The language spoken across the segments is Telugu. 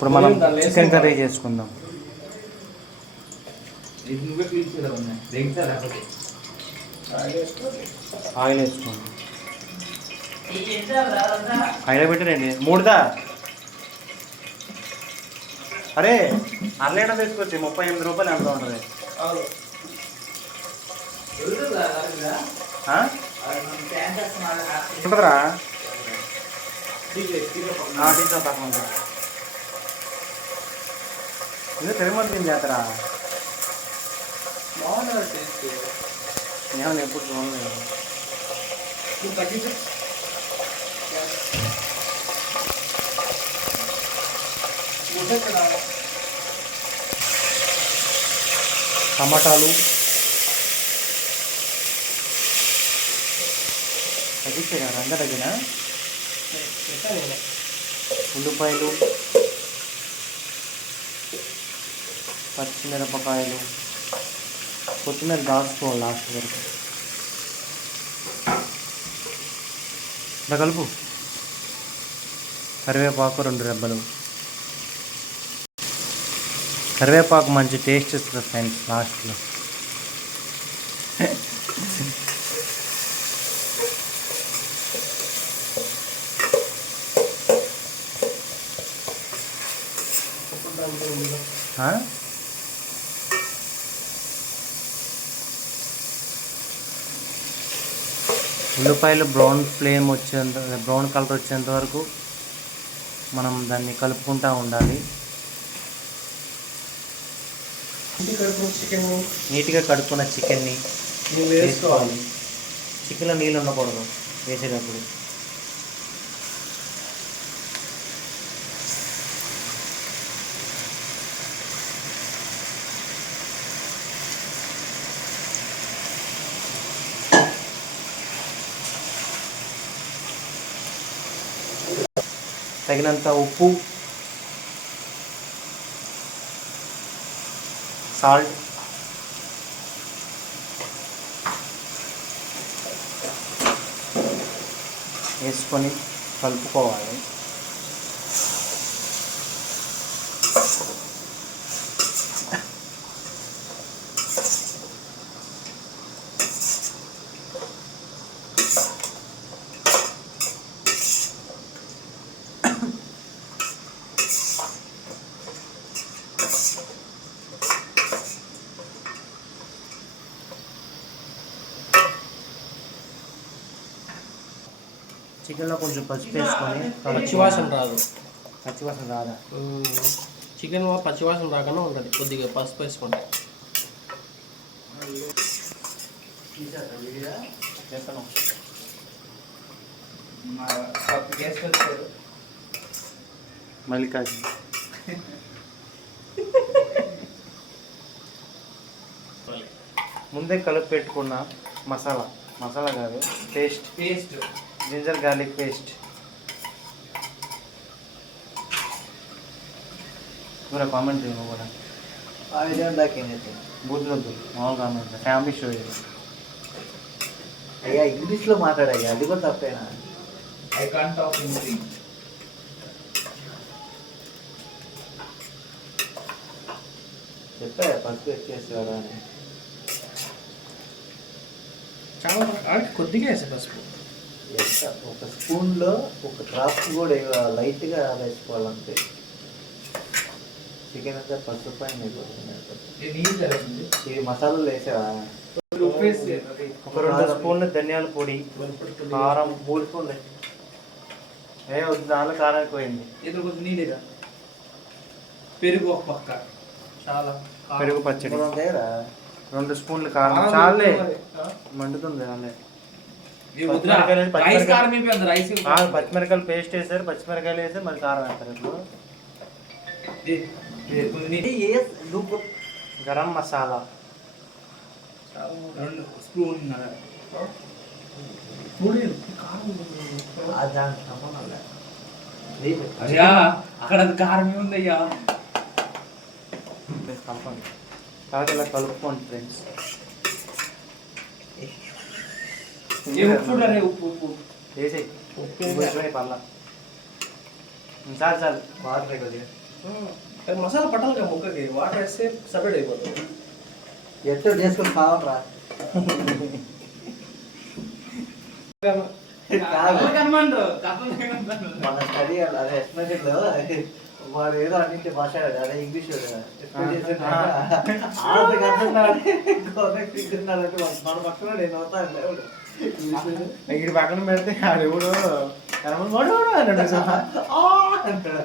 ఇప్పుడు మనం చికెన్ కర్రీ చేసుకుందాం. ఆయిల్ వేసుకోండి. ఆయిల్ పెట్టండి. మూడుదా అరే అరలేట తీసుకొచ్చి 38 రూపాయలు ఎంత ఉంటుంది? ఉంటుందిరా టీచర్ తక్కువ ఉంటుంది. ఇది తిరుమల జాతర బాగుంటుంది టేస్ట్. నేను ఎప్పుడు చూడలేదు. టమాటాలు తగ్గించా రంగ తగ్గిన ఉల్లిపాయలు, పచ్చిమిరపకాయలు, కొత్తిమీర దాచుకోవాలి లాస్ట్ వరకు. ఇలా కలుపు. కరివేపాకు 2 రెబ్బలు. కరివేపాకు మంచి టేస్ట్ ఇస్తుంది ఫ్రెండ్స్ లాస్ట్లో. ఉల్లిపాయలు బ్రౌన్ కలర్ వచ్చేంత వరకు మనం దాన్ని కలుపుకుంటూ ఉండాలి. నీట్గా కడుక్కున్న చికెన్ని వేసుకోవాలి. చికెన్లో నీళ్ళు ఉండకూడదు వేసేటప్పుడు. తగినంత ఉప్పు, సాల్ట్, వేసుకొని కలుపుకోవాలి. చికెన్లో కొంచెం పసుపు వేసుకొని పచ్చివాసన రాదు. పచ్చివాసన రాదా? చికెన్ పచ్చివాసన రాకుండా ఉంటుంది. కొద్దిగా పసుపు వేసుకోండి. మల్లికార్జు ముందే కలిపి పెట్టుకున్న మసాలా కాదు పేస్ట్ జింజర్ గార్లిక్ పేస్ట్ पूरा కామెంట్ చేయను కూడా బూతులొద్దు. మామూలు కామెంట్ ఫ్యామిలీ షో ఇది. అయ్యా ఇంగ్లీష్లో మాట్లాడయ్యా, అది కూడా తప్పేనా? I can't talk anything. చెప్పా పసుపు ఎక్కేసారా అని. చాలా కొద్దిగా వేసా పసుపు. ఒక స్పూన్లో ఒక డ్రాప్ కూడా లైట్గా వేసుకోవాలంతే. చికెన్ అంతా పసుపు పైన ఇది మసాలాలు వేసావా? ఒక 2 స్పూన్లు ధనియాల పొడి, కారం 3 స్పూన్లు. దానిలో కారం ఎక్కువైంది. పెరుగు ఒక పక్క, చాలా పెరుగు పచ్చడి 2 స్పూన్లు కారం చాలే. మండుతుంది అనే పచ్చిమిరకాయలు పేస్ట్ వేసారు, పచ్చిమిరకాయలు వేసారు, మరి కారం వేస్తారు. ఇప్పుడు గరం మసాలా 2 స్పూన్. అయ్యా అక్కడ కారం ఉందయ్యా. కలపండి. కాబట్టి ఇలా కలుపుకోండి ఫ్రెండ్స్. ఉప్పు వేసేయి. పర్లా చాలు చాలు. వాటర్ కొద్దిగా కానీ మసాలా పట్టాలి కదా ముక్కకి, వాటర్ వేస్తే సపరేట్ అయిపోతుంది. ఎట్లా చేసుకొని కావాలరా మన స్టడీ అదే ఎక్స్ప్లెనేషన్ లో వాడు ఏదో అన్నింటి మాట్లాడాడు అదే ఇంగ్లీష్ మన పక్కన నేను అవుతాను ఇక్కడ పక్కన పెడితే ఆడెవడు కనబడి అంటాడు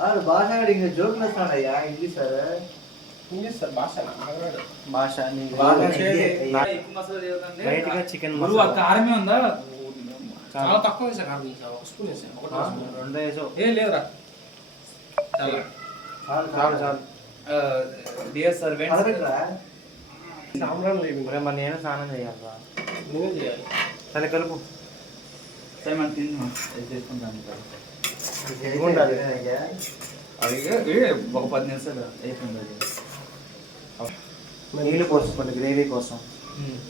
వాడు భాష ఇంకా జోకులు వస్తున్నాడయ్యా ఇంగ్లీష్ సార్ ఇంగ్లీష్ సార్ భాష భాష లైట్గా చికెన్ కారమే ఉందా? చాలా తక్కువ వేసా కారం, ఒక స్పూన్ వేసా, రెండు వేసో ఏ లేదురా చాలా చాలు చాలు. డియర్ సర్వెంట్స్, అడగట్రా సాంబ్రాన్ లేదు, మరి మరి నేను స్నానం చేయాలి. నువ్వే చేయాలి. సరే కలుపు. సరే మనం తిందాం, చేసుకుంటాను. అది ఒక 10 నిమిషాలు అయిపోయింది. నీళ్ళు పోసుకోండి గ్రేవీ కోసం.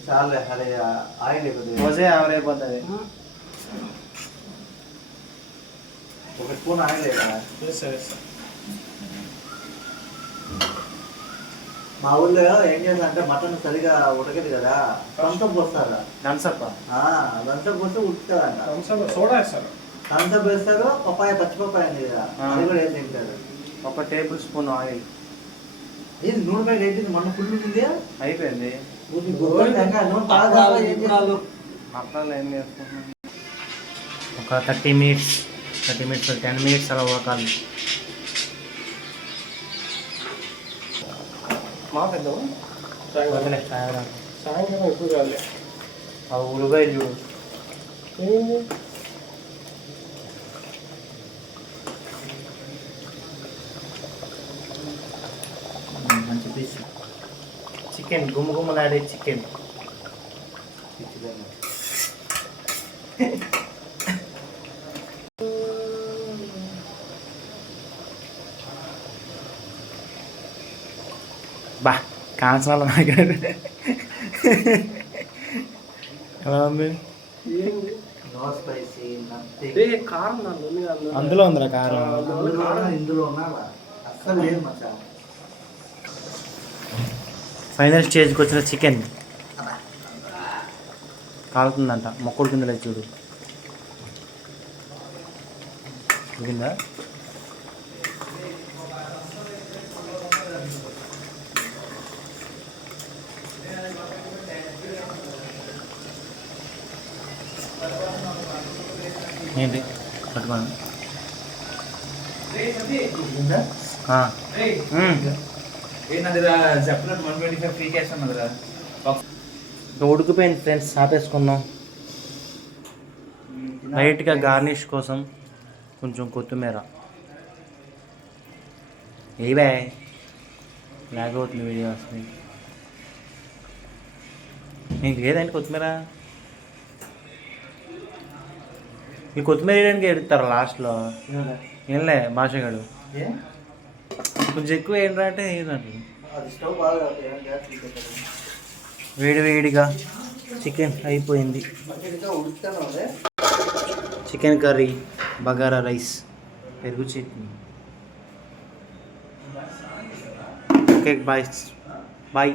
చాలు అదే ఆయిల్ అయిపోతుంది పోసే ఆవిరైపోతుంది. ఒక స్పూన్ ఆయిల్ వేయరా వేస్తా వేస్తా. మా ఊళ్ళో ఏం చేస్తారంటే మటన్ సరిగా ఉడకదు కదా థమ్సప్ పోస్తారా థమ్సప్ థమ్సప్ పోస్తే ఉడుకుతుందంట సోడా వేస్తారు. థమ్సప్ వేస్తారు పప్పాయ పచ్చి పప్పాయ ఉంది కదా అది కూడా ఏం తింటారు. 1 టేబుల్ స్పూన్ ఆయిల్. ఇది నూనె ప్యాకెట్ అయిపోయింది మొన్న ఫుల్ ఉంది అయిపోయింది. మసాలా ఏం చేసుకున్నాం ఒక 30 మినిట్స్ 10 మినిట్స్ అలా ఉడకాలి. మా పెద్ద సాయంకాలం ఎక్కువ కావాలి. ఆ ఉల్లిపాయ చూడు. ఏమైంది? మంచి పీస్ చికెన్ గుమ్మగుమ్మలాడే చికెన్. బా కాన్సల్ ఎలా ఉంది? ఏంది? నో స్పైసీ ఏ కారం దాంట్లో ఉంది కదా. అందులో ఉందిరా కారం. ఇందులో ఉన్నావా అస్సలు లేదు మచ్చా. ఫైనల్ స్టేజ్కి వచ్చిన చికెన్ కాలుతుందంట. మొక్కడు కింద లేదు చూడు. కింద ఏంటి పట్టుకోండి. ఏంటదిరా సెపరేట్ 125 ఫ్రీ క్యాష్ అన్నదిరా. ఉడికిపోయింది ఫ్రెండ్స్, ఆపేసుకుందాం. లైట్గా గార్నిష్ కోసం కొంచెం కొత్తిమీర ఏవే లాగ్ అవుతుంది వీడియో వస్తుంది. నీకు లేదండి కొత్తిమీర? ఈ కొత్తిమీర వేయడానికి ఎడుతారు లాస్ట్లో. ఏంలే భాషగాడు కొంచెం ఎక్కువ ఏంట్రా అంటే ఏంటంటే అది స్టవ్ బాగా గ్యాస్ తీసేస్తారు. వేడి వేడిగా చికెన్ అయిపోయింది. ఉడుకుతాను అదే చికెన్ కర్రీ, బగారా రైస్, పెరుగు చట్నీ. Okay bye bye.